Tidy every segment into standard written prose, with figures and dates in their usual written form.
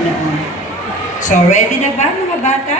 Panginoon. So, ready na ba mga bata?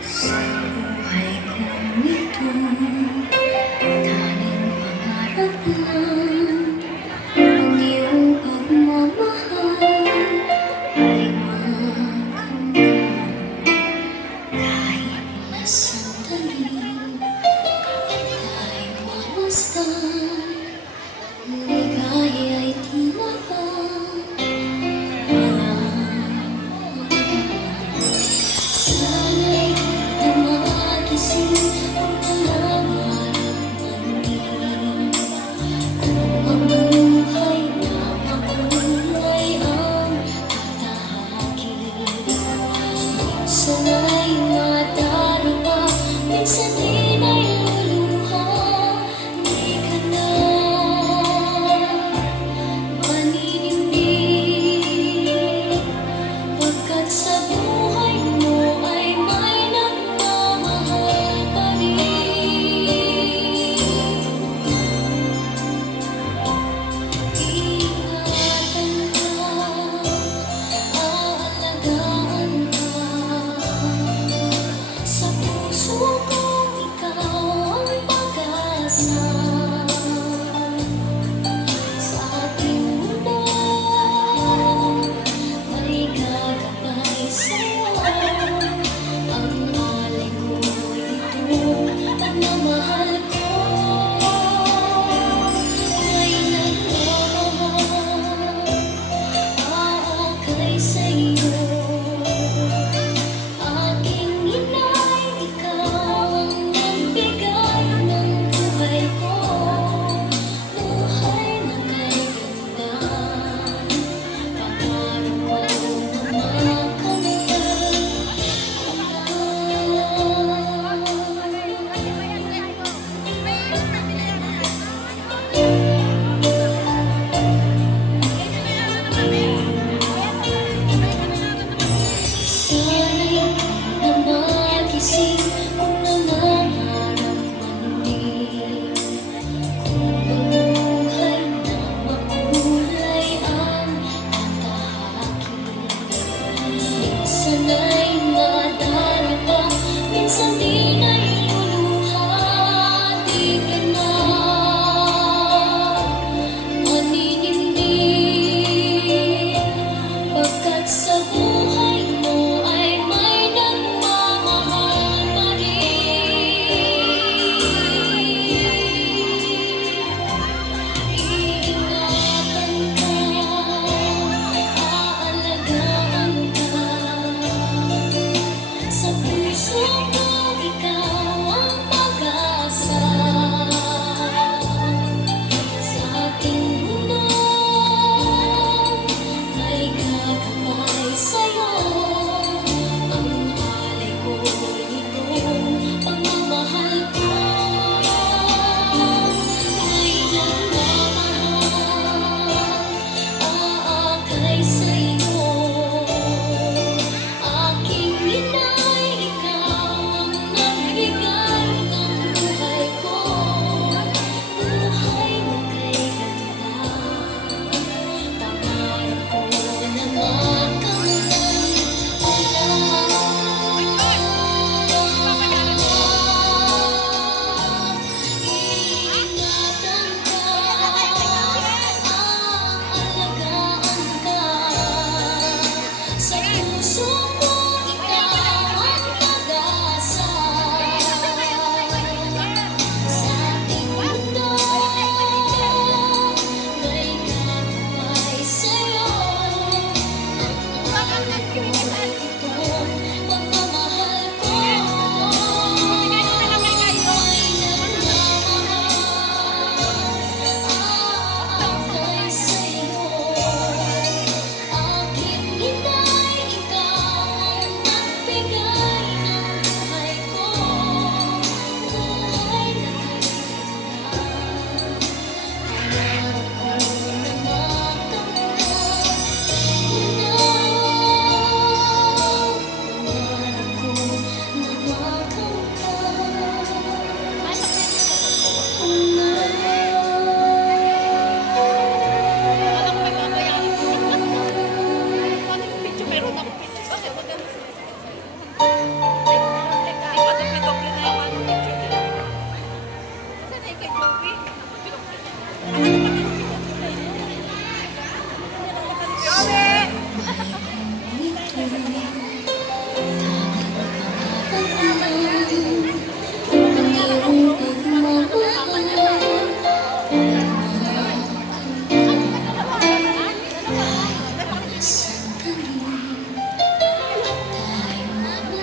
Sa buhay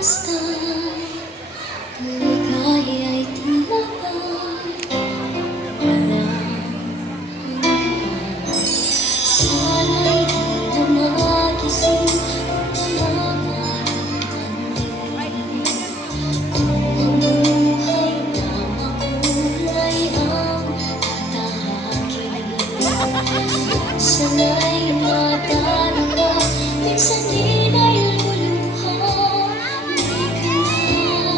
basta ligaya'y tila ba walang hanggan. Sana'y di na magising kung nangangaramdaman kung ang buhay na makulay ang tatahakin. Sana'y madarama, minsan di na'y luluha. Di ka na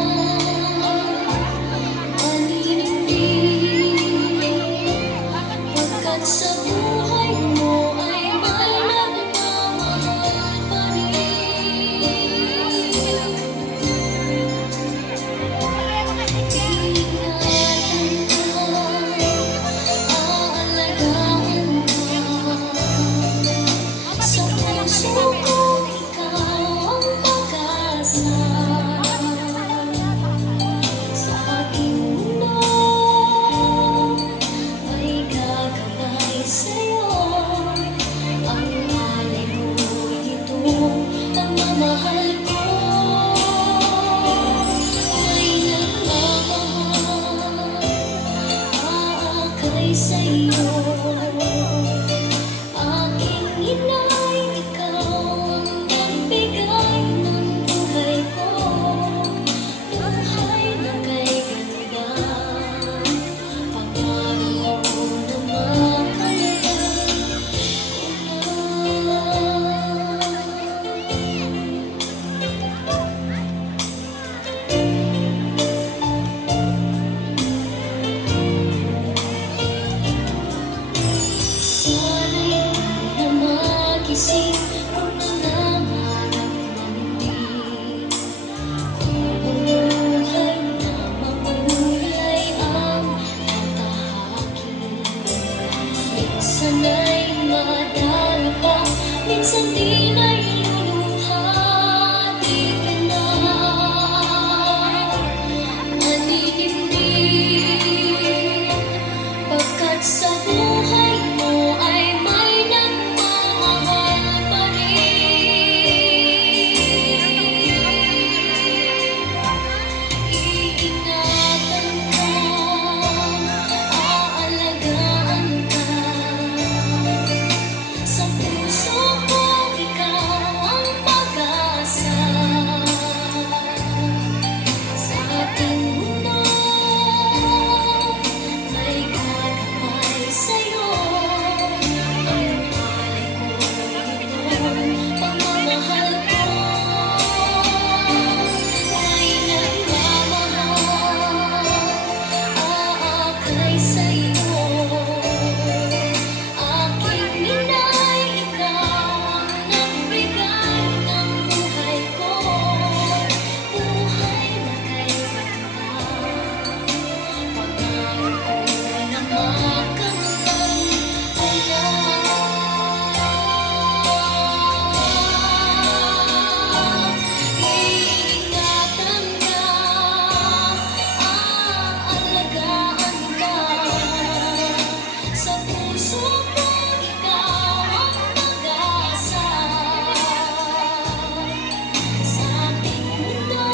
maninindig, pagkat sa buhay mo ay may nagmamahal pa rin. Ingatan ka, aalagaan ka. Sa puso ko ikaw ang pag-asa. Sa aking mundo may gagabay sa'yo. Ang malay ko'y itong pagmamahal ko. May nagmamahal, aakay sa'yo. Aking inay, ikaw ang nagbigay ng buhay ko. Buhay na kay ganda, pangarap ko na makamtan ko na. Sana'y di na magising kung nangangaramdaman din kung ang buhay na makulay ang tatahakin. Minsan ay madarapa, minsan di na'y luluha. Di ka na maninindig, pagkat sa buhay mo ay may nagmamahal pa rin. Iingatan ka, aalagaan ka. Sa puso ko ikaw ang pag-asa. Sa ating mundo may gagabay sa'yo. Ang malay ko'y itong pagmamahal ko. May nagmamahal, aakay sa'yo. Aking inay, ikaw ang nagbigay ng buhay ko. Buhay na kay ganda, pangarap ko na makamtan ko na. Iingatan ka, aalagaan ka. Sa puso ko ikaw ang pag-asa. Sa ating mundo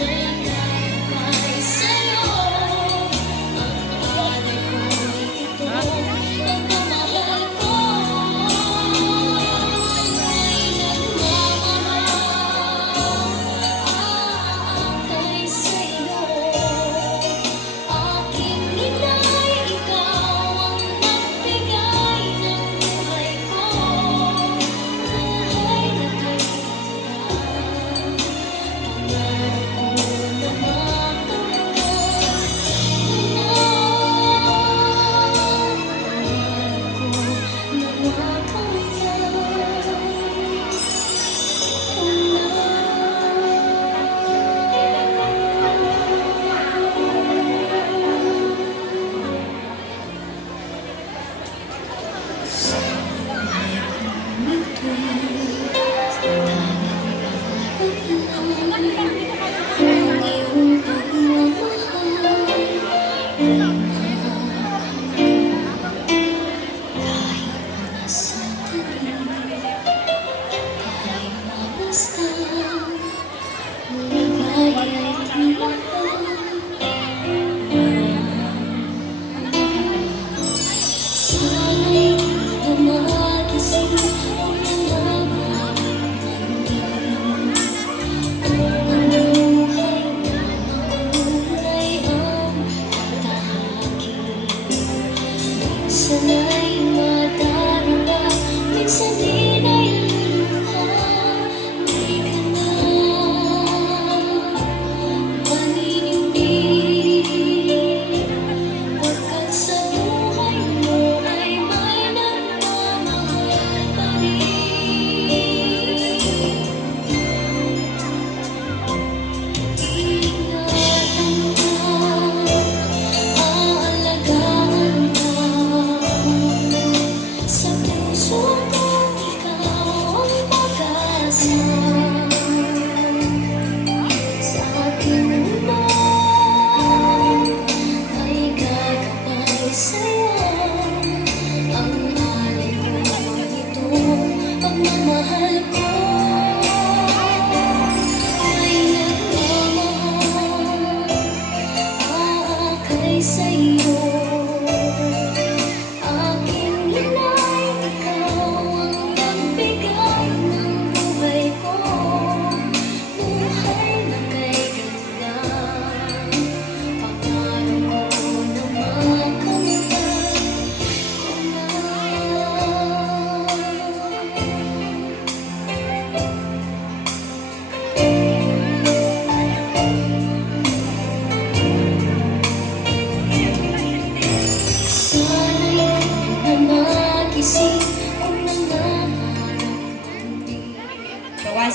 may gagabay sa'yo. Ang malay ko'y itong pagmamahal ko. May nagmamahal, aakay sa'yo. Aking inay, ikaw ang nagbigay ng buhay ko. Buhay na kay ganda, pangarap ko na makamtan ko na. Pangarap ko na makamtan ko Kahit nasaan ka rin, ay mabasta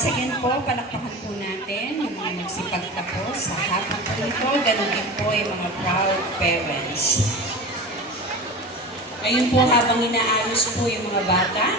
once again po, palakpakan po natin yung mga nagsipagtapos sa hapon po ito. Ganun din po yung mga proud parents. Ayun po, habang inaayos po yung mga bata,